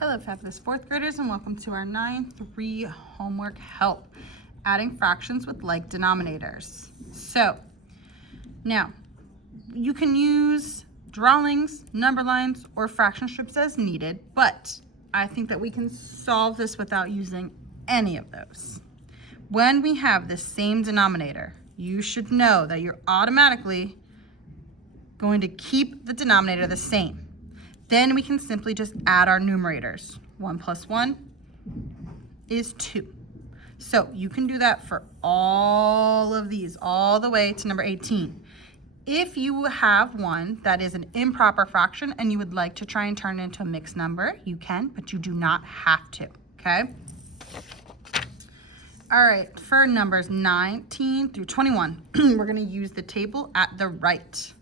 Hello, fabulous fourth graders, and welcome to our 9-3 homework help, adding fractions with like denominators. So now you can use drawings, number lines, or fraction strips as needed, but I think that we can solve this without using any of those. When we have the same denominator, you should know that you're automatically going to keep the denominator the same. Then we can simply just add our numerators. 1 plus 1 is 2. So you can do that for all of these, all the way to number 18. If you have one that is an improper fraction and you would like to try and turn it into a mixed number, you can, but you do not have to, okay? All right, for numbers 19 through 21, we're gonna use the table at the right.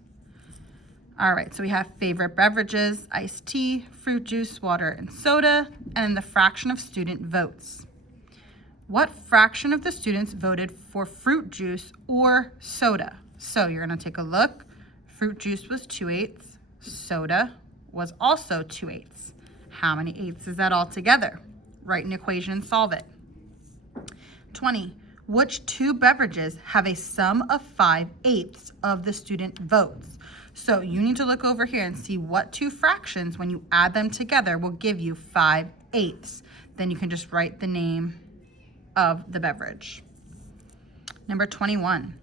All right, so we have favorite beverages, iced tea, fruit juice, water, and soda, and the fraction of student votes. What fraction of the students voted for fruit juice or soda? So you're gonna take a look. Fruit juice was 2/8. Soda was also 2/8. How many eighths is that all together? Write an equation and solve it. 20. Which two beverages have a sum of 5/8 of the student votes? So you need to look over here and see what two fractions, when you add them together, will give you 5/8. Then you can just write the name of the beverage. Number 21.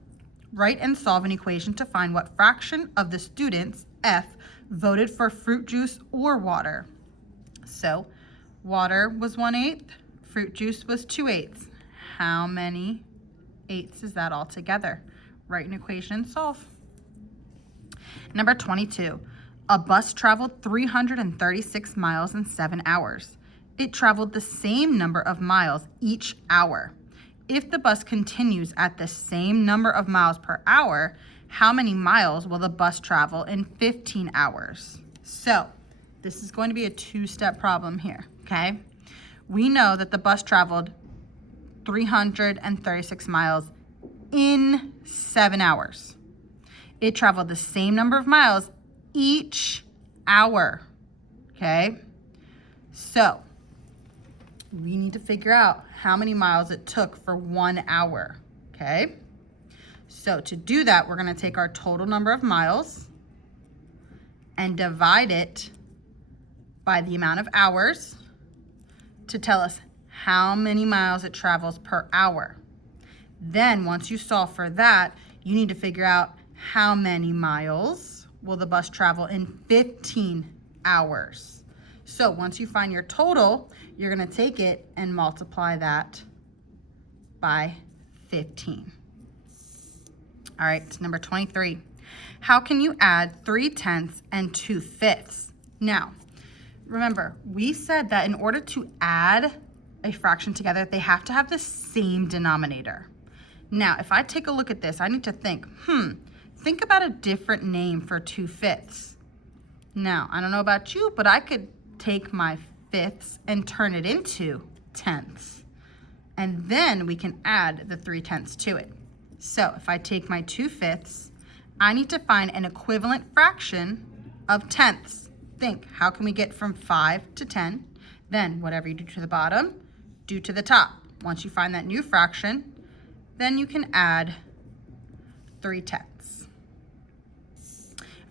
Write and solve an equation to find what fraction of the students, F, voted for fruit juice or water. So water was 1/8, fruit juice was 2/8. How many eighths is that all together? Write an equation and solve. Number 22, a bus traveled 336 miles in 7 hours. It traveled the same number of miles each hour. If the bus continues at the same number of miles per hour, how many miles will the bus travel in 15 hours? So this is going to be a two-step problem here, okay? We know that the bus traveled 336 miles in 7 hours. It traveled the same number of miles each hour, okay? So we need to figure out how many miles it took for 1 hour, okay? So to do that, we're gonna take our total number of miles and divide it by the amount of hours to tell us how many miles it travels per hour. Then once you solve for that, you need to figure out how many miles will the bus travel in 15 hours. So once you find your total, you're gonna take it and multiply that by 15. All right, number 23. How can you add 3/10 and 2/5? Now, remember, we said that in order to add a fraction together, they have to have the same denominator. Now, if I take a look at this, I need to think about a different name for 2/5. Now, I don't know about you, but I could take my fifths and turn it into tenths. And then we can add the 3/10 to it. So if I take my 2/5, I need to find an equivalent fraction of tenths. Think, how can we get from 5 to 10? Then whatever you do to the bottom, do to the top. Once you find that new fraction, then you can add 3/10.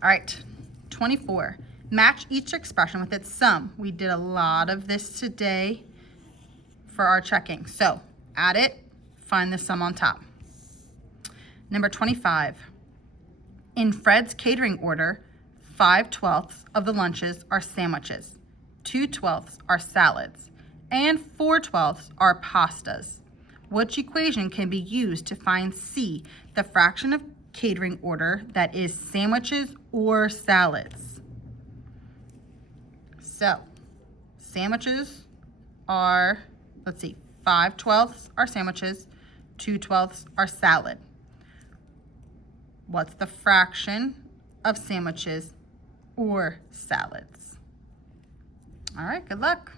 All right, 24. Match each expression with its sum. We did a lot of this today for our checking. So add it, find the sum on top. Number 25. In Fred's catering order, 5/12 of the lunches are sandwiches, 2/12 are salads, and 4/12 are pastas. Which equation can be used to find C, the fraction of catering order that is sandwiches or salads? So sandwiches are, 5/12 are sandwiches, 2/12 are salad. What's the fraction of sandwiches or salads? All right, good luck.